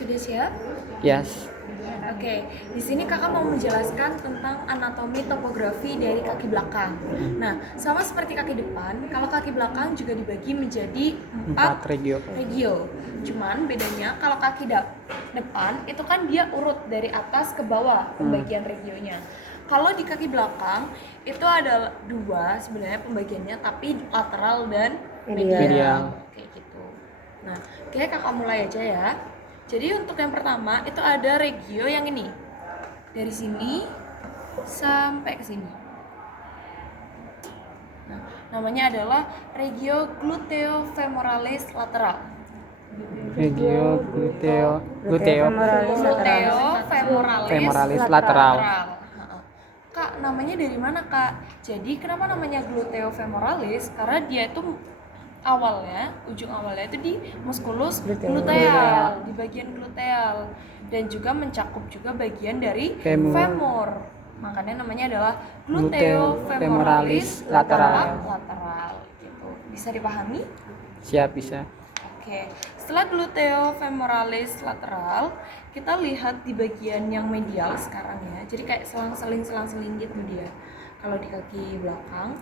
Sudah siap? Yes. Oke, di sini kakak mau menjelaskan tentang anatomi topografi dari kaki belakang. Nah, sama seperti kaki depan, kalau kaki belakang juga dibagi menjadi 4 regio. Cuman bedanya kalau kaki depan itu kan dia urut dari atas ke bawah pembagian regionya. Kalau di kaki belakang itu ada 2 sebenarnya pembagiannya, tapi lateral dan medial. Kayak gitu. Nah, oke kakak mulai aja ya. Jadi untuk yang pertama itu ada regio yang ini. Dari sini sampai ke sini. Nah, namanya adalah regio gluteofemoralis lateral. Regio Gluteofemoralis lateral. Kak, namanya dari mana, Kak? Jadi kenapa namanya gluteofemoralis? Karena dia itu ujung awalnya itu di musculus gluteal, di bagian gluteal, dan juga mencakup juga bagian dari femur. Makanya namanya adalah gluteofemoralis lateral gitu. Bisa dipahami? Siap, bisa. Oke, setelah gluteofemoralis lateral, kita lihat di bagian yang medial sekarang ya. Jadi kayak selang-seling gitu dia. Kalau di kaki belakang.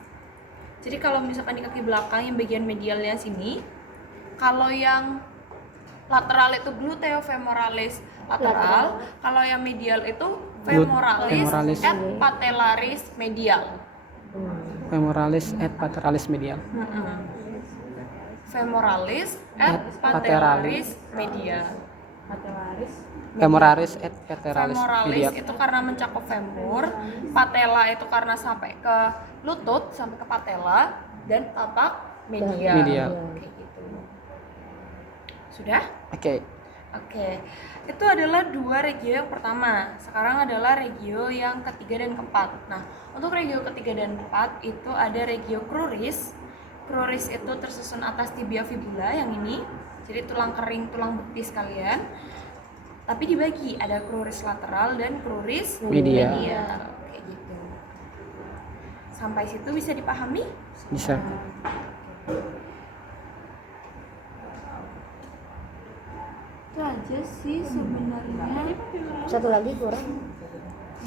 Jadi kalau misalkan di kaki belakang yang bagian medialnya sini, kalau yang lateral itu gluteofemoralis lateral, kalau yang medial itu femoralis et patellaris medial. Femoralis et pateralis medial. Femoralis et patellaris medial. Femoralis et pateralis Femoralis medial. itu karena mencakup femur, patella itu karena sampai ke lutut, sampai ke patella, dan tapak medial. Kayak gitu. Sudah? Oke. Itu adalah 2 regio yang pertama. Sekarang adalah regio yang ketiga dan keempat. Nah, untuk regio ketiga dan keempat itu ada regio cruris. Cruris itu tersusun atas tibia fibula yang ini. Jadi tulang kering, tulang betis kalian. Tapi dibagi, ada cruris lateral dan cruris medial. Kayak gitu. Sampai situ bisa dipahami? Bisa. Itu aja sih sebenarnya. Satu lagi kurang.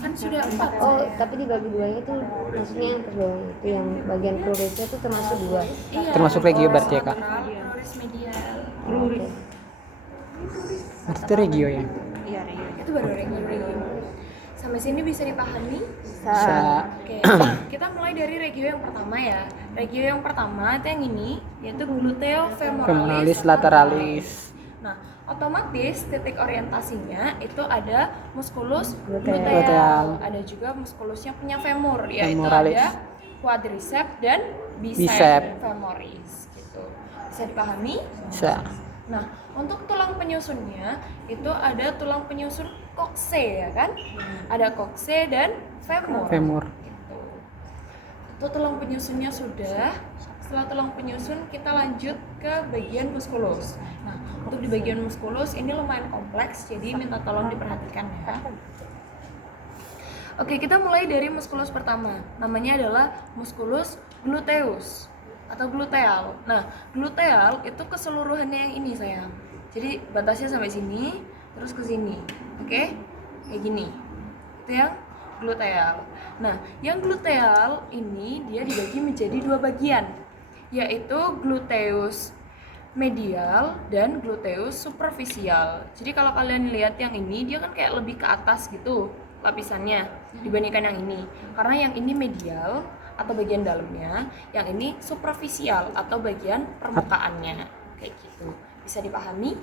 Kan sudah 4. Tapi dibagi 2 itu maksudnya yang kedua itu yang bagian crurisnya itu termasuk 2. Iya, termasuk regio berarti ya, Kak? Cruris medial. Itu regio ya? Iya, regio. Itu baru regio. Sampai sini bisa dipahami? Bisa. Oke, kita mulai dari regio yang pertama ya. Regio yang pertama itu yang ini, yaitu gluteofemoralis lateralis. Nah, otomatis titik orientasinya itu ada musculus Gluteal. gluteal. Ada juga musculus yang punya femur, yaitu Femoralis. ada quadricep dan Bicep. bicep femoris gitu. Bisa dipahami? Bisa. Nah, untuk tulang penyusunnya itu ada tulang penyusun kokse ya kan? Ada kokse dan femur. Gitu. Itu tulang penyusunnya sudah. Setelah tulang penyusun kita lanjut ke bagian musculus. Nah, untuk di bagian musculus ini lumayan kompleks, jadi minta tolong diperhatikan ya. Oke, kita mulai dari musculus pertama. Namanya adalah musculus gluteus atau gluteal. Nah, gluteal itu keseluruhannya yang ini sayang. Jadi batasnya sampai sini, terus ke sini. Oke? Kayak gini. Itu yang gluteal. Nah, yang gluteal ini dia dibagi menjadi 2 bagian, yaitu gluteus medial dan gluteus superficial. Jadi kalau kalian lihat yang ini dia kan kayak lebih ke atas gitu lapisannya dibandingkan yang ini. Karena yang ini medial atau bagian dalamnya, yang ini superficial atau bagian permukaannya. Kayak gitu. Bisa dipahami?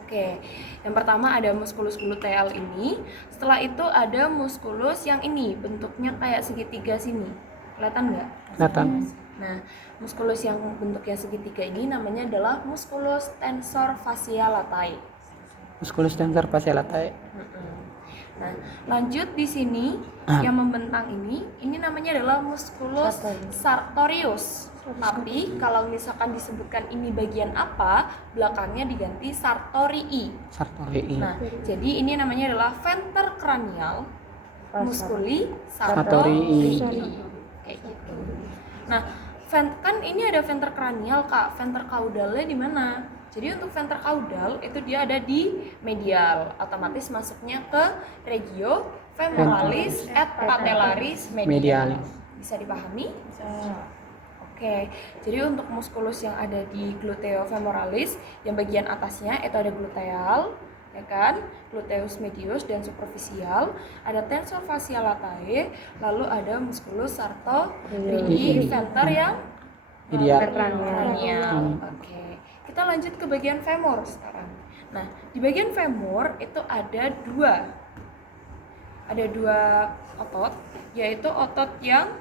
Oke. Yang pertama ada musculus gluteal ini. Setelah itu ada musculus yang ini, bentuknya kayak segitiga sini. Kelihatan nggak? Kelihatan. Nah, musculus yang bentuknya segitiga ini namanya adalah musculus tensor fascia latae. Musculus tensor fascia latae. Nah, lanjut di sini yang membentang ini namanya adalah musculus sartorius. Tapi kalau misalkan disebutkan ini bagian apa, belakangnya diganti sartorii. Nah, jadi ini namanya adalah venter cranial musculi sartorii. Kayak gitu. Nah, kan ini ada venter cranial, Kak. Venter caudalnya di mana? Jadi untuk venter caudal itu dia ada di medial, otomatis masuknya ke regio femoralis et patellaris medial. Medialis. Bisa dipahami? Oke, jadi untuk muskulus yang ada di gluteofemoralis, yang bagian atasnya itu ada gluteal, ya kan, gluteus medius dan superficial, ada tensor fasciae latae, lalu ada musculus sartoriidi venter yang Medial. cranial. Oke, kita lanjut ke bagian femur sekarang. Nah, di bagian femur itu ada dua otot, yaitu otot yang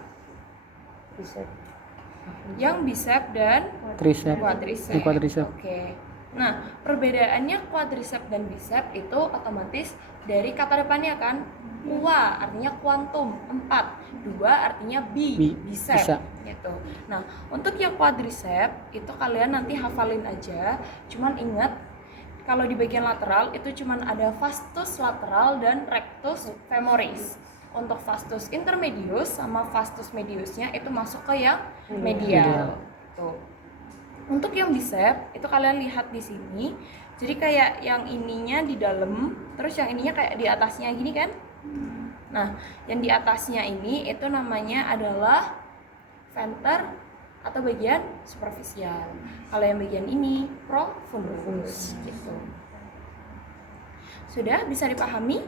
bicep dan Tricep. quadricep. Quadricep. Oke. Nah, perbedaannya quadricep dan bicep itu otomatis dari kata depannya kan. Qua artinya kuantum 4, 2 artinya bicep bisa. gitu. Nah, untuk yang quadricep itu kalian nanti hafalin aja. Cuman ingat kalau di bagian lateral itu cuman ada vastus lateral dan rectus femoris. Untuk vastus intermedius sama vastus mediusnya itu masuk ke yang medial. Tuh. Untuk yang bicep itu kalian lihat di sini. Jadi kayak yang ininya di dalam, terus yang ininya kayak di atasnya gini kan? Nah, yang di atasnya ini itu namanya adalah venter atau bagian superficial. Kalau yang bagian ini profundus gitu. Sudah bisa dipahami?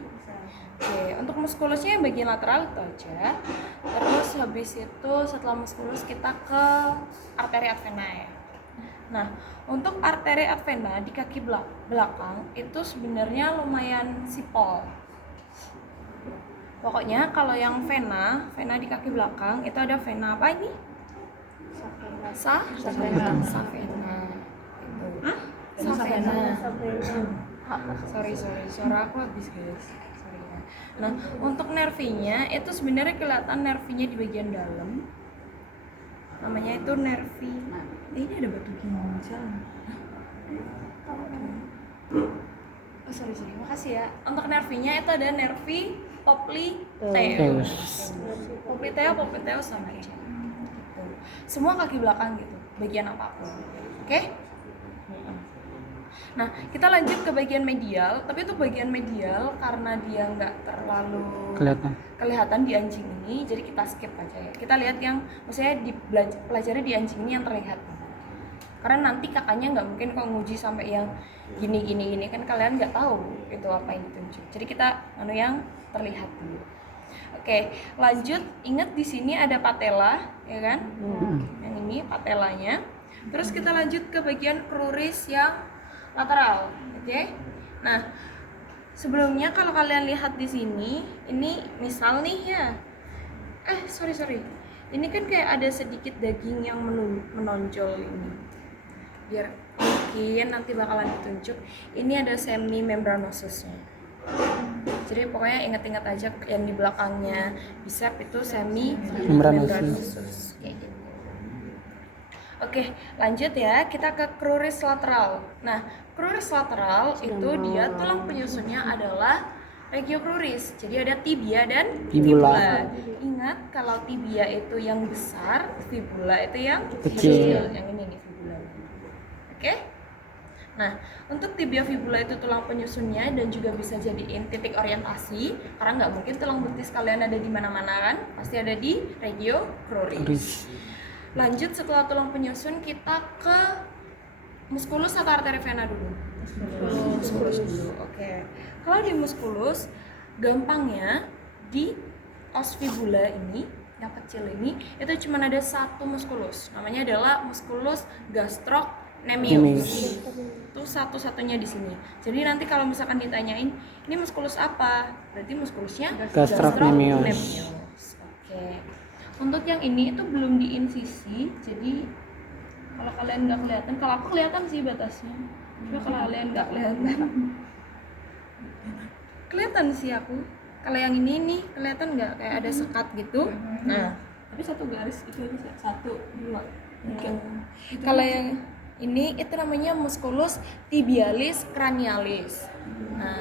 Oke, untuk muskulusnya yang bagian lateral itu aja. Terus habis itu setelah muskulus kita ke arteri ad vena ya. Nah, untuk arteri ad vena di kaki belakang itu sebenarnya lumayan simpel. Pokoknya kalau yang vena di kaki belakang itu ada vena apa ini? Savena. Sorry, suara aku habis guys. Sorry ya. Nah, untuk nervinya itu sebenarnya kelihatan nervinya di bagian dalam. Namanya itu nervi. Ini ada batu ginjal. Oh, sorry, makasih ya. Untuk nervinya itu ada nervi popliteus. Popliteus sama aja. Gitu. Semua kaki belakang gitu, bagian apapun. Oke? Nah, kita lanjut ke bagian medial, tapi itu bagian medial karena dia nggak terlalu kelihatan di anjing ini, jadi kita skip aja ya. Kita lihat yang, maksudnya pelajari di anjing ini yang terlihat. Karena nanti kakaknya nggak mungkin kok nguji sampai yang gini kan kalian nggak tahu itu apa yang ditunjuk. Jadi kita yang terlihat dulu. Oke, lanjut. Ingat di sini ada patella, ya kan? Yang ini patelanya. Terus kita lanjut ke bagian cruris yang lateral, oke? Nah, sebelumnya kalau kalian lihat di sini, ini misal nih ya. Sorry. Ini kan kayak ada sedikit daging yang menonjol ini. Biar mungkin nanti bakalan ditunjuk. Ini ada semi membranosusnya. Jadi pokoknya ingat-ingat aja yang di belakangnya bicep itu semi membranosus kayak gitu. Oke, lanjut ya, kita ke cruris lateral. Nah, cruris lateral itu dia tulang penyusunnya adalah regio cruris. Jadi ada tibia dan fibula. Ingat kalau tibia itu yang besar, fibula itu yang kecil. Yang ini nih fibula. Oke? Nah, untuk tibia fibula itu tulang penyusunnya dan juga bisa jadiin titik orientasi karena nggak mungkin tulang betis kalian ada di mana-mana kan? Pasti ada di regio cruris. Lanjut setelah tulang penyusun kita ke musculus atau arteri vena dulu. Musculus dulu. Oke. Kalau di musculus gampangnya di os fibula ini yang kecil ini itu cuma ada satu musculus. Namanya adalah musculus gastrocnemius. Itu satu-satunya di sini. Jadi nanti kalau misalkan ditanyain ini musculus apa? Berarti muskulusnya gastrocnemius. Oke. Untuk yang ini itu belum diinsisi, jadi kalau kalian nggak kelihatan, kalau aku kelihatan sih batasnya. Coba kalau kalian nggak kelihatan sih aku. Kalau yang ini nih kelihatan nggak kayak ada sekat gitu? Nah, tapi satu garis itu aja, 1, 2, 3. Kalau yang ini itu namanya musculus tibialis cranialis. Nah,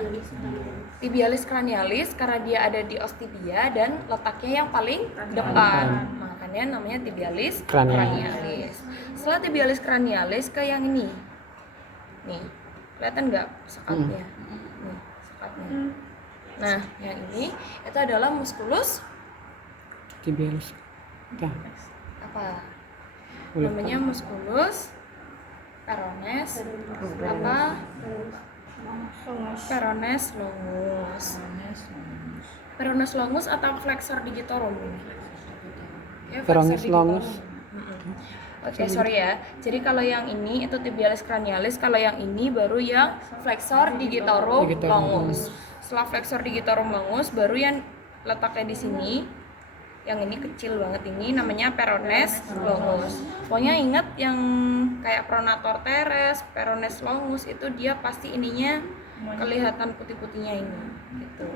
tibialis cranialis karena dia ada di os tibia dan letaknya yang paling depan, makanya namanya tibialis cranialis. Setelah tibialis cranialis ke yang ini, Nih, kelihatan nggak sekatnya? Nih, sekatnya. Nah, yang ini itu adalah musculus tibialis. Nah, apa? lupa. Namanya musculus perones apa? Perones longus. Perones longus atau flexor digitorum? Ya, flexor Perones digitorum. longus. Oke, sorry ya. Jadi kalau yang ini itu tibialis cranialis, kalau yang ini baru yang flexor digitorum Digitorum longus. Setelah flexor digitorum longus baru yang letaknya di sini. Yang ini kecil banget ini namanya perones longus. Pokoknya ingat yang kayak pronator teres, perones longus itu dia pasti ininya kelihatan putih-putihnya ini gitu.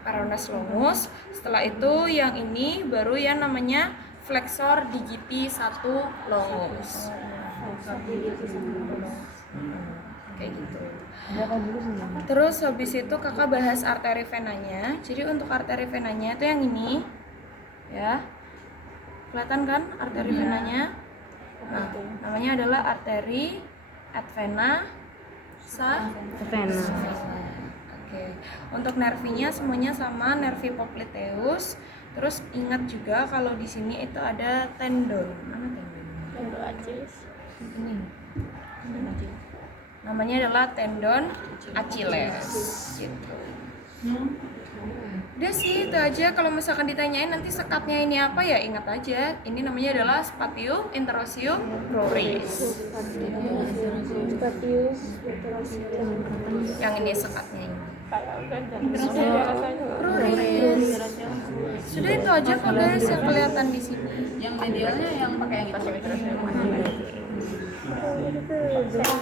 Perones longus. Setelah itu yang ini baru yang namanya flexor digiti 1 longus. Kayak gitu. Terus habis itu kakak bahas arteri venanya. Jadi untuk arteri venanya itu yang ini ya, kelihatan kan arteri venanya? Nah, namanya adalah arteri advena Vena. Oke. Untuk nervinya semuanya sama, nervi popliteus. Terus ingat juga kalau di sini itu ada tendon. Mana tendon? Ini. Namanya adalah tendon Achilles. Gitu. Udah sih itu aja. Kalau misalkan ditanyain nanti sekatnya ini apa ya ingat aja. Ini namanya adalah spatium interosium cruris. Yang ini sekatnya ini. Cruris. Sudah itu aja kok guys yang kelihatan di sini. Yang medialnya yang pakai yang itu.